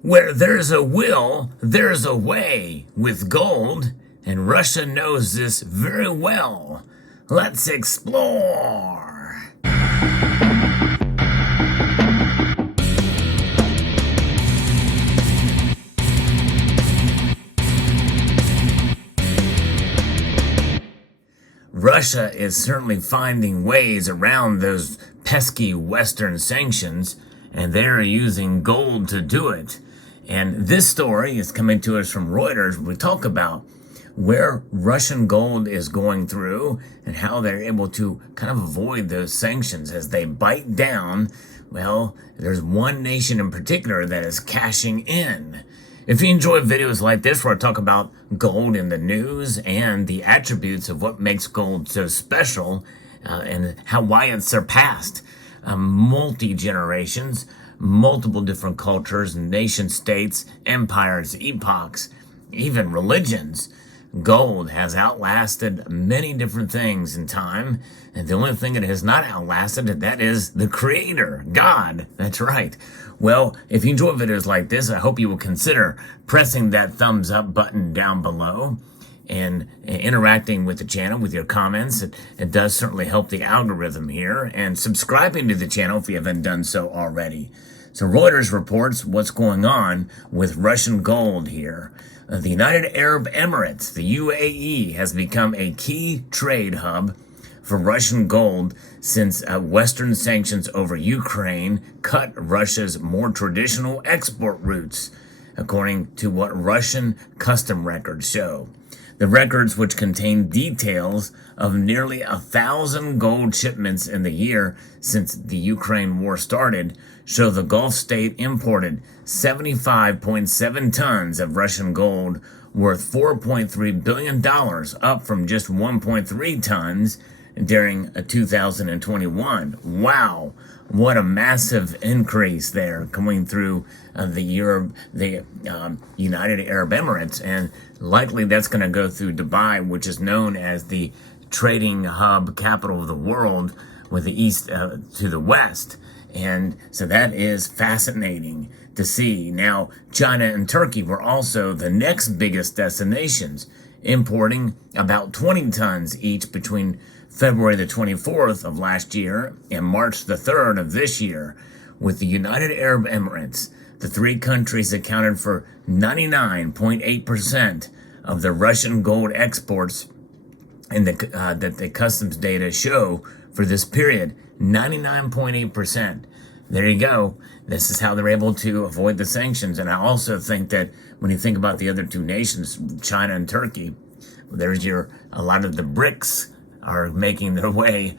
Where there's a will, there's a way with gold, and Russia knows this very well. Let's explore. Russia is certainly finding ways around those pesky Western sanctions, and they're using gold to do it. And this story is coming to us from Reuters. We talk about where Russian gold is going through and how they're able to kind of avoid those sanctions as they bite down. Well, there's one nation in particular that is cashing in. If you enjoy videos like this where I talk about gold in the news and the attributes of what makes gold so special and why it's surpassed multi-generations, multiple different cultures, nation states, empires, epochs, even religions. Gold has outlasted many different things in time, and the only thing it has not outlasted, that is the Creator, God. That's right. Well, if you enjoy videos like this, I hope you will consider pressing that thumbs up button down below and interacting with the channel with your comments. It does certainly help the algorithm here, and subscribing to the channel if you haven't done so already. So Reuters reports what's going on with Russian gold here. The United Arab Emirates, the UAE, has become a key trade hub for Russian gold since Western sanctions over Ukraine cut Russia's more traditional export routes, according to what Russian custom records show. The records, which contain details of nearly 1,000 gold shipments in the year since the Ukraine war started, show the Gulf state imported 75.7 tons of Russian gold worth $4.3 billion, up from just 1.3 tons during 2021. Wow, what a massive increase there coming through the United Arab Emirates, and likely that's going to go through Dubai, which is known as the trading hub capital of the world, with the east to the west. And so that is fascinating to see. Now, China and Turkey were also the next biggest destinations, importing about 20 tons each between February the 24th of last year and March the 3rd of this year. With the United Arab Emirates, the three countries accounted for 99.8% of the Russian gold exports and that the customs data show for this period. 99.8%. There you go. This is how they're able to avoid the sanctions. And I also think that when you think about the other two nations, China and Turkey, there's a lot of the BRICS are making their way,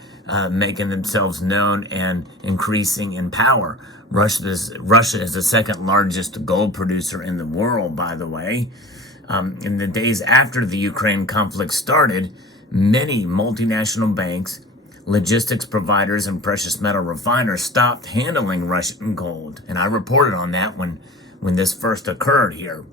making themselves known and increasing in power. Russia is the second largest gold producer in the world, by the way. In the days after the Ukraine conflict started, many multinational banks, logistics providers, and precious metal refiners stopped handling Russian gold. And I reported on that when this first occurred here.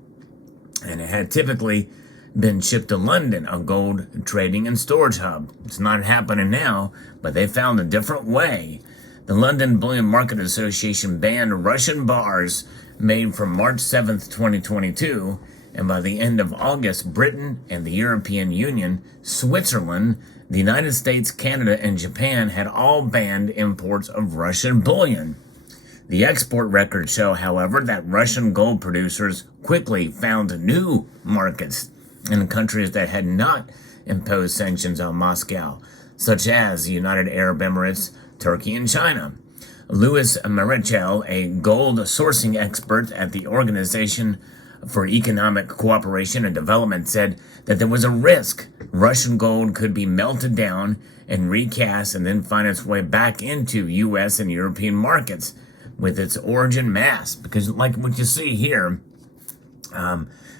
And it had typically been shipped to London, a gold trading and storage hub. It's not happening now, but they found a different way. The London Bullion Market Association banned Russian bars made from March 7th, 2022, and by the end of August, Britain and the European Union, Switzerland, the United States, Canada, and Japan had all banned imports of Russian bullion. The export records show, however, that Russian gold producers quickly found new markets in countries that had not imposed sanctions on Moscow, such as the United Arab Emirates, Turkey, and China. Louis Marichal, a gold sourcing expert at the Organization for Economic Cooperation and Development, said that there was a risk Russian gold could be melted down and recast and then find its way back into U.S. and European markets with its origin mass. Because like what you see here,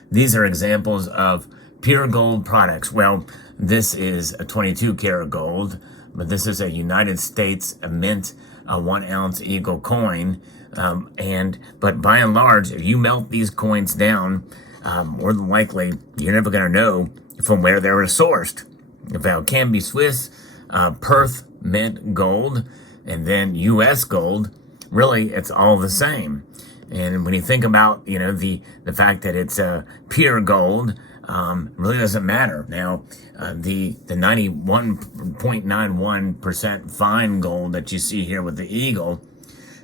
these are examples of pure gold products. Well, this is a 22 karat gold, but this is a United States mint, a 1 ounce eagle coin. But by and large, if you melt these coins down, more than likely, you're never going to know from where they were sourced. Valcambi Swiss, Perth mint gold, and then U.S. gold, really, it's all the same. And when you think about, the fact that it's pure gold, really doesn't matter. Now, the 91.91% fine gold that you see here with the eagle,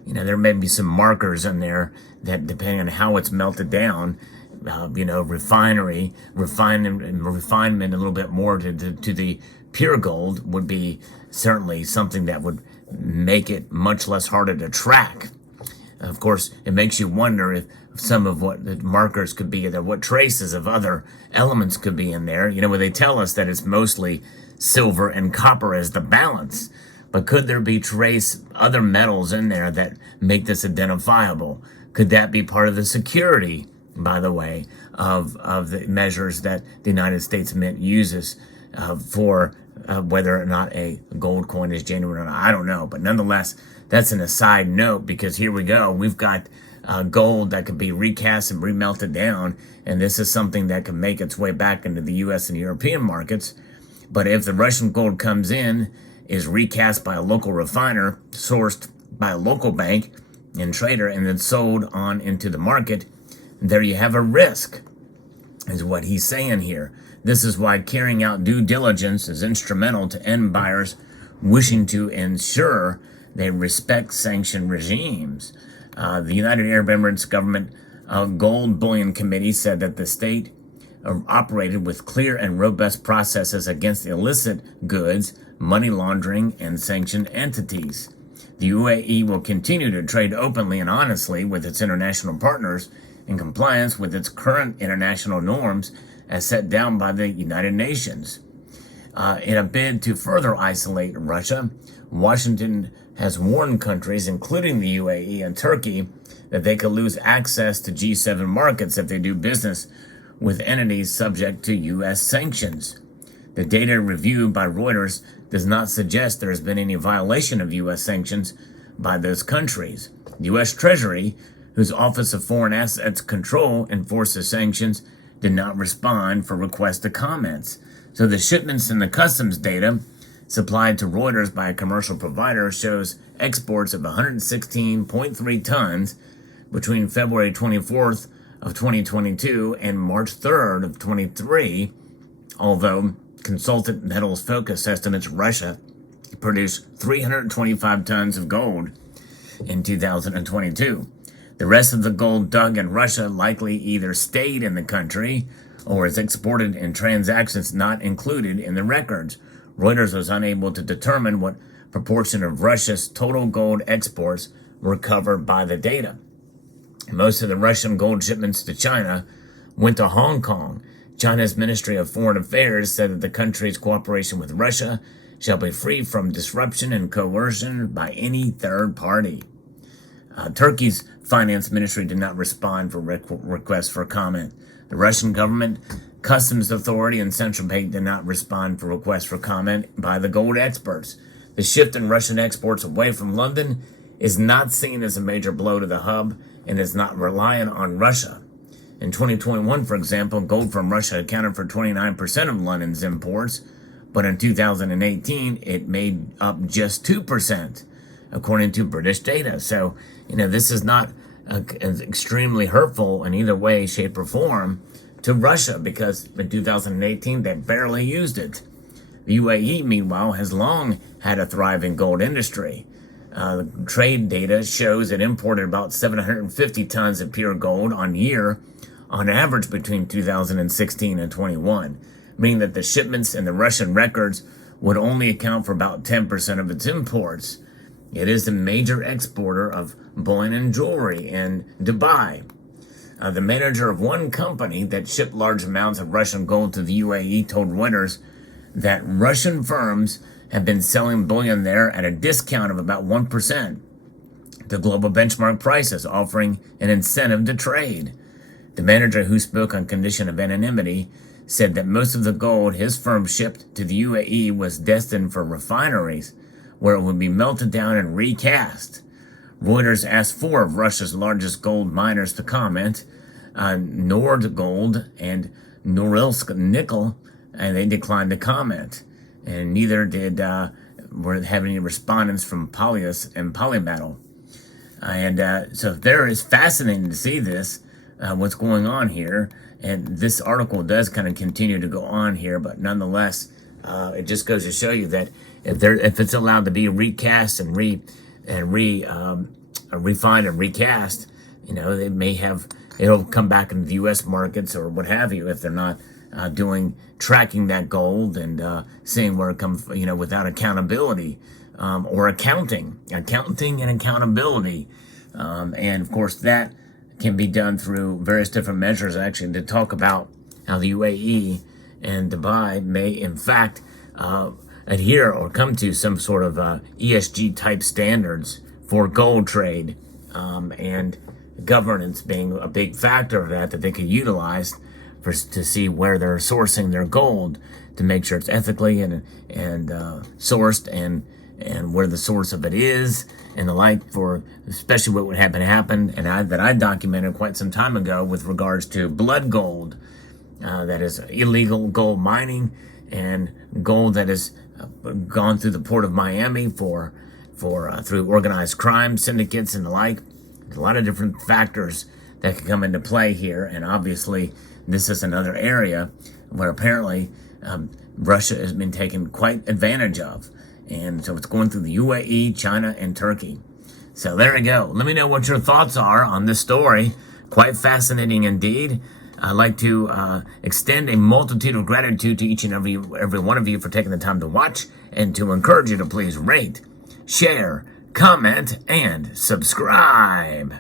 there may be some markers in there that, depending on how it's melted down, refinement a little bit more to the pure gold would be certainly something that would make it much less harder to track. Of course, it makes you wonder if some of what the markers could be there, what traces of other elements could be in there. Where they tell us that it's mostly silver and copper as the balance. But could there be trace other metals in there that make this identifiable? Could that be part of the security, by the way, of the measures that the United States Mint uses for whether or not a gold coin is genuine or not? I don't know. But nonetheless, that's an aside note, because here we go. We've got gold that could be recast and remelted down, and this is something that can make its way back into the U.S. and European markets. But if the Russian gold comes in, is recast by a local refiner, sourced by a local bank and trader, and then sold on into the market, there you have a risk, is what he's saying here. This is why carrying out due diligence is instrumental to end buyers wishing to ensure they respect sanctioned regimes. The United Arab Emirates government Gold Bullion Committee said that the state operated with clear and robust processes against illicit goods, money laundering, and sanctioned entities. The UAE will continue to trade openly and honestly with its international partners in compliance with its current international norms as set down by the United Nations. In a bid to further isolate Russia, Washington has warned countries, including the UAE and Turkey, that they could lose access to G7 markets if they do business with entities subject to U.S. sanctions. The data review by Reuters does not suggest there has been any violation of U.S. sanctions by those countries. The U.S. Treasury, whose Office of Foreign Assets Control enforces sanctions, did not respond for requests to comments. So the shipments and the customs data supplied to Reuters by a commercial provider shows exports of 116.3 tons between February 24th of 2022 and March 3rd of 23, although Consultant Metals Focus estimates Russia produced 325 tons of gold in 2022. The rest of the gold dug in Russia likely either stayed in the country or is exported in transactions not included in the records. Reuters was unable to determine what proportion of Russia's total gold exports were covered by the data. Most of the Russian gold shipments to China went to Hong Kong. China's Ministry of Foreign Affairs said that the country's cooperation with Russia shall be free from disruption and coercion by any third party. Turkey's finance ministry did not respond for requests for comment. The Russian government, customs authority, and central bank did not respond for requests for comment by the gold experts. The shift in Russian exports away from London is not seen as a major blow to the hub and is not reliant on Russia. In 2021, for example, gold from Russia accounted for 29% of London's imports, but in 2018, it made up just 2%, according to British data. So, this is not extremely hurtful in either way, shape, or form to Russia, because in 2018, they barely used it. The UAE, meanwhile, has long had a thriving gold industry. Trade data shows it imported about 750 tons of pure gold on year, on average between 2016 and 21, meaning that the shipments in the Russian records would only account for about 10% of its imports. It is a major exporter of bullion and jewelry in Dubai. The manager of one company that shipped large amounts of Russian gold to the UAE told Reuters that Russian firms have been selling bullion there at a discount of about 1% to global benchmark prices, offering an incentive to trade. The manager, who spoke on condition of anonymity, said that most of the gold his firm shipped to the UAE was destined for refineries, where it would be melted down and recast. Reuters asked four of Russia's largest gold miners to comment on Nord Gold and Norilsk Nickel, and they declined to comment. And neither did have any respondents from Polyus and Polymetal. So there is fascinating to see this, what's going on here. And this article does kind of continue to go on here, but nonetheless, it just goes to show you that if it's allowed to be recast and refined and recast, it'll come back into the U.S. markets or what have you if they're not tracking that gold and seeing where it comes, without accountability or accounting and accountability. And of course, that can be done through various different measures, actually, to talk about how the UAE and Dubai may, in fact, adhere or come to some sort of ESG type standards for gold trade, and governance being a big factor of that they could utilize to see where they're sourcing their gold to make sure it's ethically and sourced and where the source of it is and the like, for especially what would happen and that I documented quite some time ago with regards to blood gold, that is illegal gold mining and gold that has gone through the port of Miami through organized crime syndicates and the like. There's a lot of different factors that can come into play here, and obviously this is another area where apparently Russia has been taken quite advantage of. And so it's going through the UAE, China, and Turkey. So there you go. Let me know what your thoughts are on this story. Quite fascinating indeed. I'd like to extend a multitude of gratitude to each and every one of you for taking the time to watch, and to encourage you to please rate, share, comment, and subscribe.